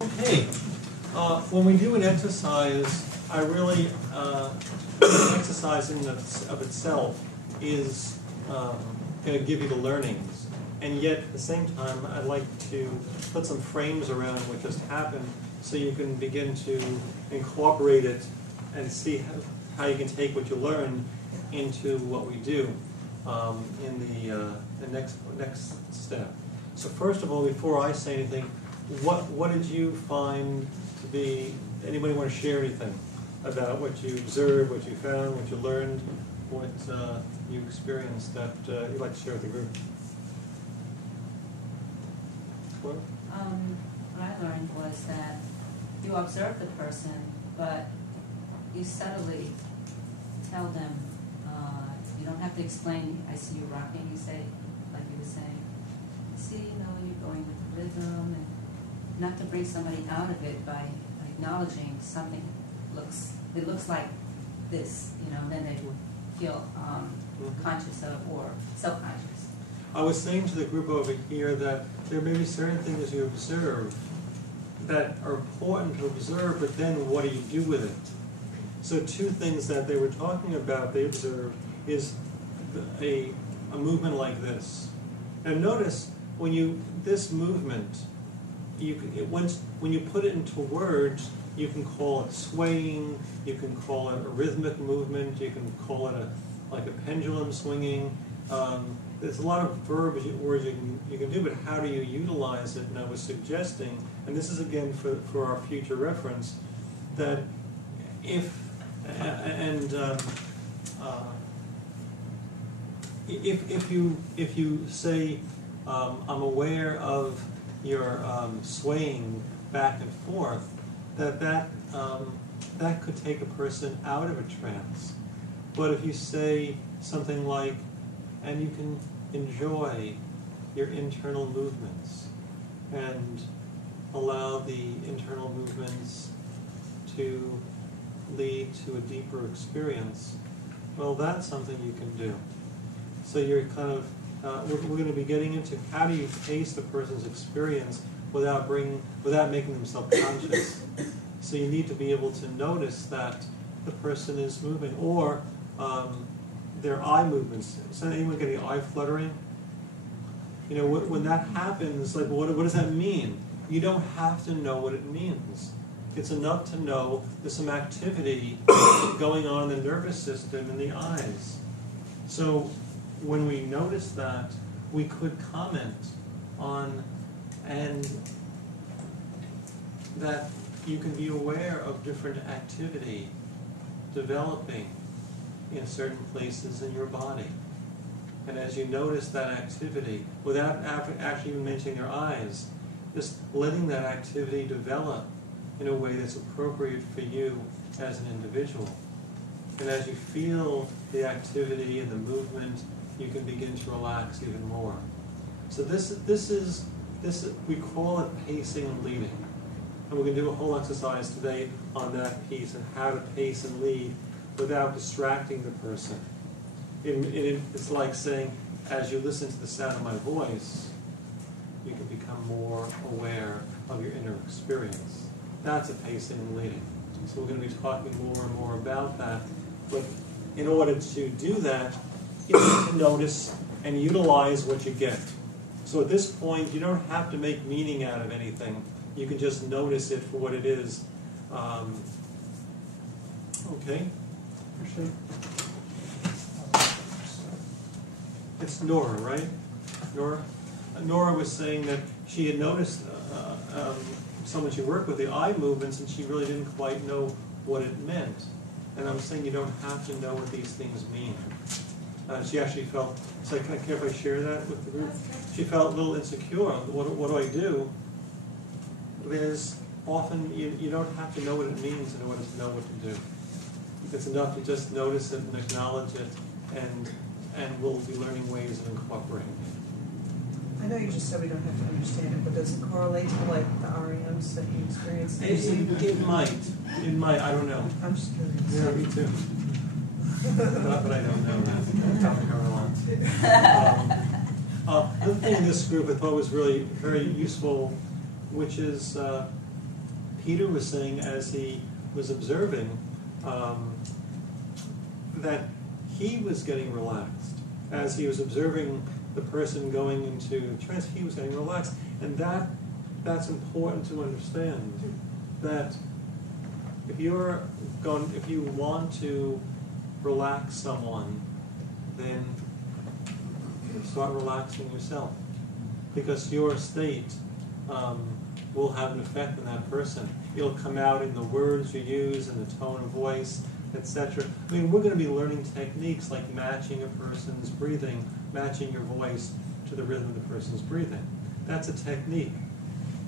Okay, when we do an exercise, I really, exercise in of itself is going to give you the learnings. And yet, at the same time, I'd like to put some frames around what just happened so you can begin to incorporate it and see how you can take what you learned into what we do in the next step. So first of all, before I say anything, what did you find to be, anybody want to share anything about what you observed, what you found, what you learned, what you experienced that you'd like to share with the group? What I learned was that you observe the person, but you subtly tell them, you don't have to explain, I see you rocking, you say, like you were saying, see, you're going with the rhythm, and not to bring somebody out of it by acknowledging something it looks like this, then they would feel conscious of or self-conscious. I was saying to the group over here that there may be certain things you observe that are important to observe, but then what do you do with it? So two things that they were talking about, they observed, is a movement like this. And notice this movement, when you put it into words, you can call it swaying, you can call it a rhythmic movement, you can call it like a pendulum swinging. There's a lot of words you can do, but how do you utilize it? And I was suggesting, and this is again for our future reference, that if you say, I'm aware of your swaying back and forth, that could take a person out of a trance. But if you say something like, and you can enjoy your internal movements and allow the internal movements to lead to a deeper experience, well, that's something you can do. So you're kind of, we're going to be getting into how do you taste a person's experience without making them self-conscious. So you need to be able to notice that the person is moving, or their eye movements. Is anyone getting eye fluttering? When that happens, like what does that mean? You don't have to know what it means. It's enough to know there's some activity going on in the nervous system in the eyes. So when we notice that, we could comment on, and that you can be aware of different activity developing in certain places in your body. And as you notice that activity, without actually even mentioning your eyes, just letting that activity develop in a way that's appropriate for you as an individual. And as you feel the activity and the movement, you can begin to relax even more. So this is we call it pacing and leading. And we're going to do a whole exercise today on that piece and how to pace and lead without distracting the person. It's like saying, as you listen to the sound of my voice, you can become more aware of your inner experience. That's a pacing and leading. So we're going to be talking more and more about that. But in order to do that, you need to notice and utilize what you get. So at this point, you don't have to make meaning out of anything. You can just notice it for what it is. Okay? It's Nora, right? Nora was saying that she had noticed someone she worked with, the eye movements, and she really didn't quite know what it meant. And I'm saying you don't have to know what these things mean. She actually felt, it's like, can I care if I share that with the group? She felt a little insecure. What do I do? There's often, you don't have to know what it means in order to know what to do. It's enough to just notice it and acknowledge it, and we'll be learning ways of incorporating it. I know you just said we don't have to understand it, but does it correlate to like the REMs that you experience? It might, I don't know. I'm just curious. Yeah, me too. But I don't know that. Another thing in this group I thought was really very useful, which is Peter was saying as he was observing that he was getting relaxed. As he was observing the person going into trance, he was getting relaxed. And that's important to understand, that if you want to relax someone, then start relaxing yourself, because your state will have an effect on that person. It'll come out in the words you use, in the tone of voice, etc. I mean, we're going to be learning techniques like matching a person's breathing, matching your voice to the rhythm of the person's breathing. That's a technique.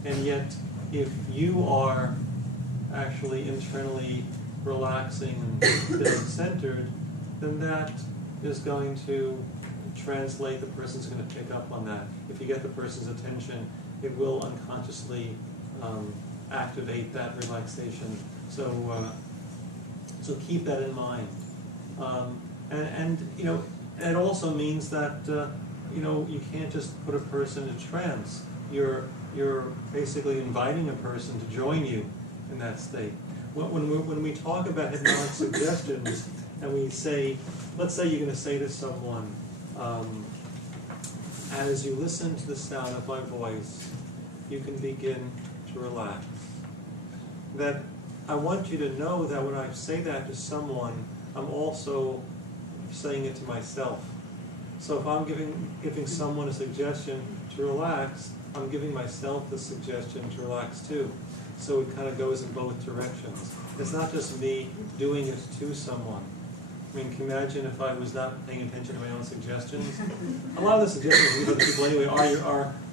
And yet, if you are actually internally relaxing and feeling centered, then that is going to translate, the person's going to pick up on that. If you get the person's attention, it will unconsciously activate that relaxation. So keep that in mind. And you know, it also means that you know, you can't just put a person in trance. You're basically inviting a person to join you in that state. When we talk about hypnotic suggestions, and we say, let's say you're going to say to someone, as you listen to the sound of my voice, you can begin to relax. That I want you to know that when I say that to someone, I'm also saying it to myself. So if I'm giving someone a suggestion to relax, I'm giving myself the suggestion to relax too. So it kind of goes in both directions. It's not just me doing it to someone. I mean, can you imagine if I was not paying attention to my own suggestions? A lot of the suggestions we give other people anyway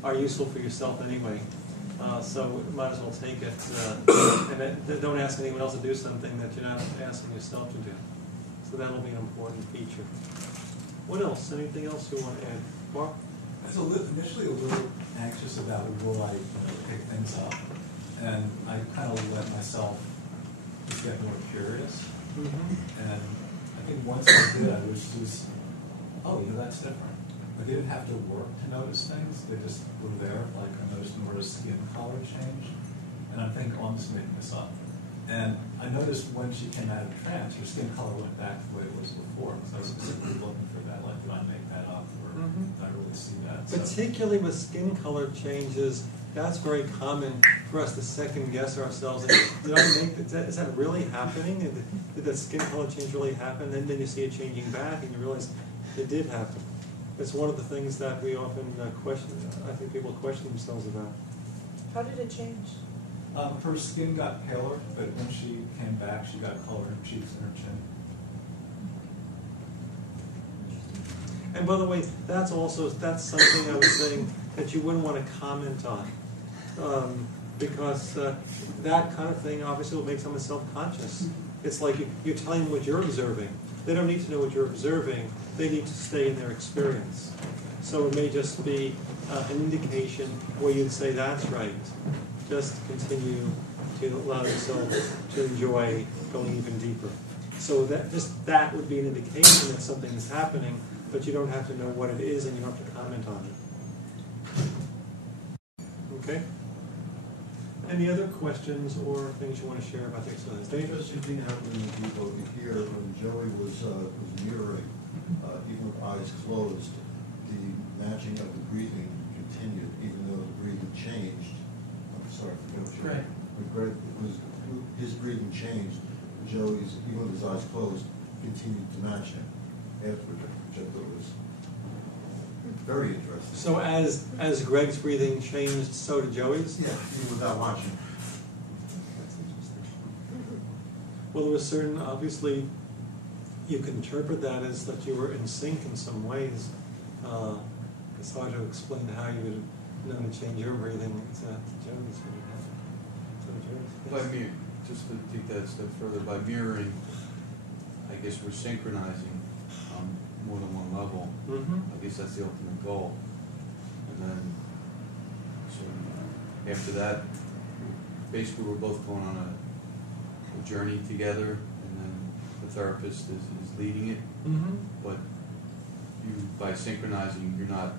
are useful for yourself anyway. So might as well take it. And don't ask anyone else to do something that you're not asking yourself to do. So that'll be an important feature. What else? Anything else you want to add? Mark? I was initially a little anxious about will I pick things up, and I kind of let myself just get more curious. Mm-hmm. And I think once I did, I was just, oh, you know, that's different. Like, I didn't have to work to notice things; they just were there. Like I noticed more skin color change, and I'm thinking, oh, I'm just making this up. And I noticed when she came out of trance, her skin color went back to the way it was before. Because I was specifically looking for that. Like, did I make that up, or did I really see that? Particularly with skin color changes, that's very common for us to second guess ourselves. Did I make that? Is that really happening? Did that skin color change really happen? And then you see it changing back, and you realize it did happen. It's one of the things that we often question. I think people question themselves about. How did it change? Her skin got paler, but when she came back, she got color in her cheeks and her chin. And by the way, that's something I was saying that you wouldn't want to comment on, because that kind of thing obviously will make someone self-conscious. It's like you're telling them what you're observing. They don't need to know what you're observing. They need to stay in their experience. So it may just be an indication where you'd say, that's right. Just continue to allow yourself to enjoy going even deeper. So that would be an indication that something is happening, but you don't have to know what it is and you don't have to comment on it. Okay? Any other questions or things you want to share about the exercise? The interesting thing happened in the depot here when Joey was mirroring, even with eyes closed, the matching of the breathing continued, even though the breathing changed. I'm sorry, I forget what you Greg. When Greg his breathing changed, Joey's, even with his eyes closed, continued to match him afterward, which I thought was very interesting. So as Greg's breathing changed, so did Joey's? Yeah, even without watching. That's interesting. Well, there was certain, obviously, you can interpret that as that you were in sync in some ways. It's hard to explain how you would have known to change your breathing to Joey's breathing. By just to take that a step further, by mirroring, I guess we're synchronizing on more than one level. Mm-hmm. I guess that's the ultimate goal. And then, so after that, basically we're both going on a journey together, and then the therapist is leading it. Mm-hmm. But you, by synchronizing, you're not